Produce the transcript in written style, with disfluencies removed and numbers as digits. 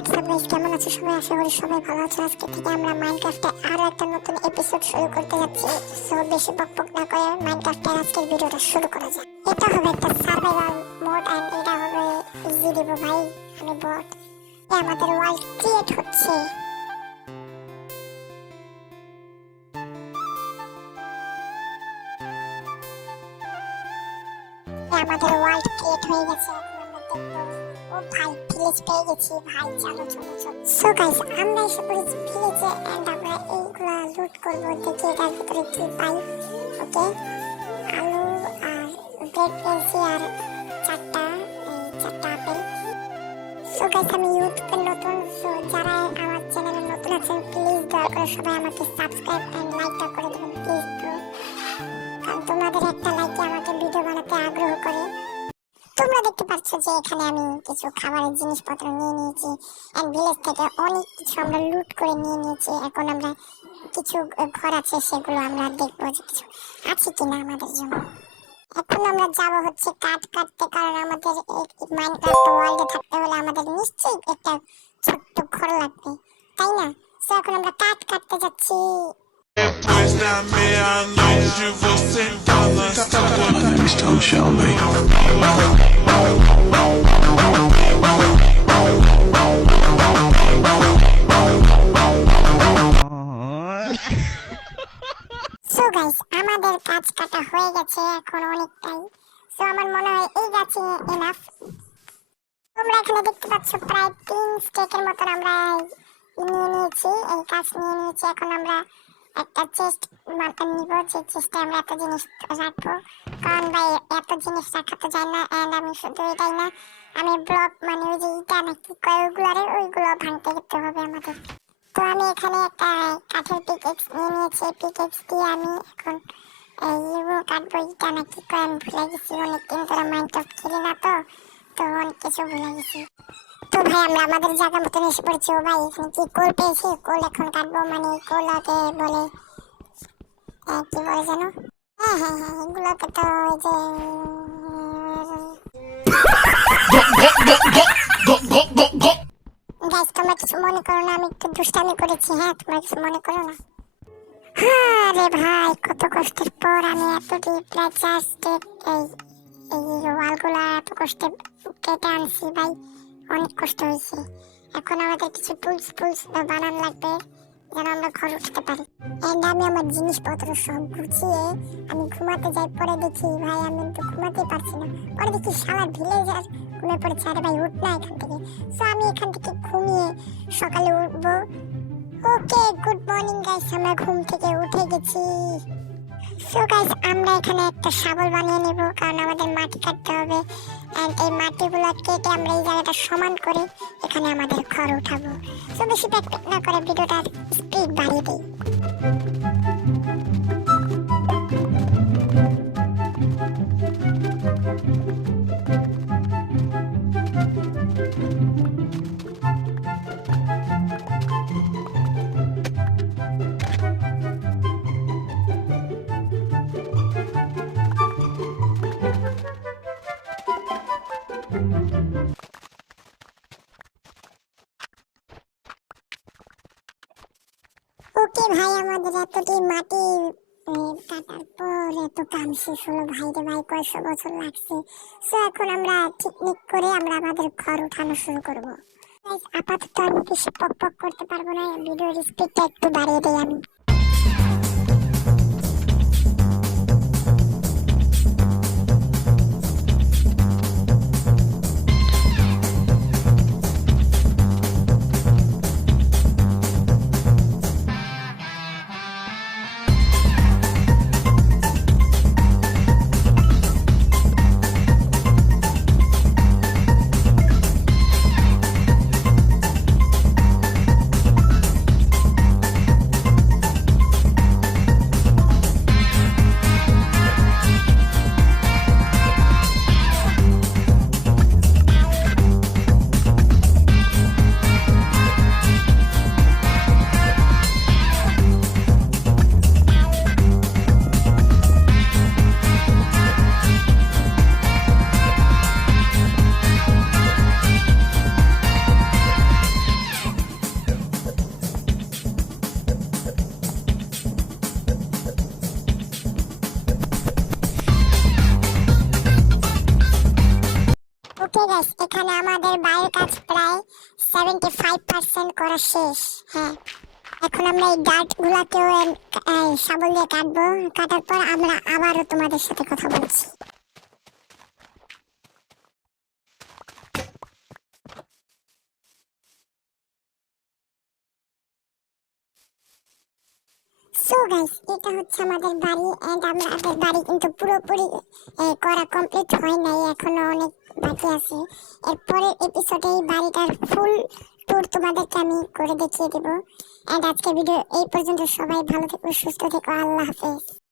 WhatsApp guys, কেমন আছো সবাই? আশা করি সবাই ভালো আছো। আজকে থেকে আমরা মাইনক্রাফটে আরো একটা নতুন এপিসোড শুরু করতে যাচ্ছি। সো বেশি বকবক না করে মাইনক্রাফটের আজকের ভিডিওটা শুরু করা যাক। এটা হবে একটা সার্ভাইভাল মোড এন্ড এটা হবে ইজি দিব ভাই, আমি বট। আমাদের ওয়ার্ল্ড ক্রিয়েট হচ্ছে। আমাদের ওয়ার্ল্ড ক্রিয়েট হয়ে গেছে। এখন আমরা দেখবো। ও ভাই, ভিলেজ পেয়ে গেছি ভাই, চলো চলো চলো। সো গাইস, আমরা এসে পড়েছি ভিলেজে এন্ড আমরা এইগুলা লুট করবো। দেখি এটার ভিতরে কি পাই। ওকে, আলু আর ব্রেড পেয়েছি আর চারটা আপেল। সো গাইস, আমি ইউটিউবে নতুন। সো যারা আমার চ্যানেলে নতুন আছেন প্লিজ দয়া করে সবাই আমাকে সাবস্ক্রাইব এন্ড লাইকটা করে দেবেন প্লিজ ব্রো, কারণ তোমাদের একটা লাইকে আমাকে ভিডিও বানাতে আগ্রহ করে। তোমরা দেখতে পাচ্ছ যে এখানে আমি কিছু খাবারের জিনিসপত্র নিয়ে নিয়েছি এন্ড ভিলেজ থেকে অনেক কিছু আমরা লুট করে নিয়ে নিয়েছি। এখন আমরা কিছু ঘর আছে সেগুলো আমরা দেখবো যে কিছু আছে কিনা আমাদের জন্য। এখন আমরা যাব হচ্ছে কাঠ কাটতে, কারণ আমাদের মাইনক্রাফট ওয়ার্ল্ডে থাকতে হলে আমাদের নিশ্চয়ই একটা ছোট্ট ঘর লাগবে, তাই না? সো এখন আমরা কাঠ কাটতে যাচ্ছি। Depois da meia-noite você balança. Então Shelby. So guys, আমাদের কাজ কাটা হয়ে গেছে এখন অনেকটাই। সো আমার মনে হয় এই গাছে এনাফ। তোমরা এখানে দেখতে পাচ্ছ প্রায় 3 স্টেকের মতো আমরা নিয়ে নিয়েছি, এই কাজ নিয়ে নিয়েছি। এখন আমরা একটা চেস্ট মার্কা নিব, যে চেস্টে আমরা এত জিনিস রাখবো, কারণ ভাই এত জিনিস রাখা তো যায় না। এন্ড আমি শুধু এটাই না, আমি ব্লক মানে ওই যে ইটা নাকি কয় ওইগুলো ভাঙতে যেতে হবে আমাদের। তো আমি এখানে একটা কাঠের পিকেক্স নিয়ে নিয়েছি। পিকেক্স দিয়ে আমি এখন কাটবো। ইটা নাকি কয় আমি ভুলে গেছি, অনেকদিন ধরে মাইনক্রাফট খেলি না তো অনেক কিছু ভুলে গেছি। তো ভাই আমরা আমাদের জায়গা মতন এসে পড়েছি। ও ভাই, এখানে কি কোল পেয়েছি? কোল এখন কাটবো, মানে কোলাকে বলে কি বলে যেন, হ্যাঁ হ্যাঁ হ্যাঁ, এগুলোকে তো ওই যে গাইস, তোমরা কিছু মনে করো না, আমি একটু দুষ্টামি করেছি। হ্যাঁ, তোমরা কিছু মনে করো না। আরে ভাই, কত কষ্টের পর আমি এত ডিপ প্রায় 4 স্টেপ এই ওয়ালগুলো এত কষ্টে কেটে আনছি ভাই, অনেক কষ্ট হয়েছে। এখন আমাদের কিছু টুলস বানানো লাগবে যেন আমরা ঘর উঠতে পারি। এন্ড আমি আমার জিনিসপত্র সব গুছিয়ে আমি ঘুমাতে যাই। পরে দেখি ভাই আমি তো ঘুমাতেই পারছি না। পরে দেখি সারা ভিলেজার ঘুমিয়ে পড়েছে। আরে ভাই উঠ না এখান থেকে। সো আমি এখান থেকে ঘুমিয়ে সকালে উঠবো। ওকে, গুড মর্নিং গাইস, আমরা ঘুম থেকে উঠে গেছি। সো গাইস, আমরা এখানে একটা শাবল বানিয়ে নেব, কারণ আমাদের মাটি কাটতে হবে। এন্ড এই মাটিগুলো কেটে আমরা এই জায়গাটা সমান করে এখানে আমাদের ঘর উঠাবো। সো বেশি ব্যাকপ্যাক না করে ভিডিওটার স্পিড বাড়িয়ে দিই। ওকে ভাই, আমাদের এতটি মাটি কাটার পর এত কাম শেষ হলো ভাই রে ভাই, কয়শো বছর লাগছে। সো এখন আমরা টেকনিক করে আমরা আমাদের ঘর উঠানো শুরু করবো। আপাতত আমি বেশি পক করতে পারবো না, ভিডিওর স্পিডটা একটু বাড়িয়ে দিই আমি। ওকে গাইস, এখানে আমাদের বাড়ির কাজ প্রায় 75% করা শেষ। হ্যাঁ, এখন আমরা এই ডার্ট গুলাকেও শাবল দিয়ে কাটবো। কাটার পর আমরা আবারও তোমাদের সাথে কথা বলছি। সো গাইস, এটা হচ্ছে আমাদের বাড়ি এন্ড আমাদের বাড়ি কিন্তু পুরোপুরি করা কমপ্লিট হয় নাই, এখনো অনেক বাকি আছে। এরপরের এপিসোডে এই বাড়িটার ফুল ট্যুর তোমাদেরকে আমি করে দেখিয়ে দেবো। এন্ড আজকে ভিডিও এই পর্যন্ত। সবাই ভালো থেকো, সুস্থ থেকো, আল্লাহ হাফেজ।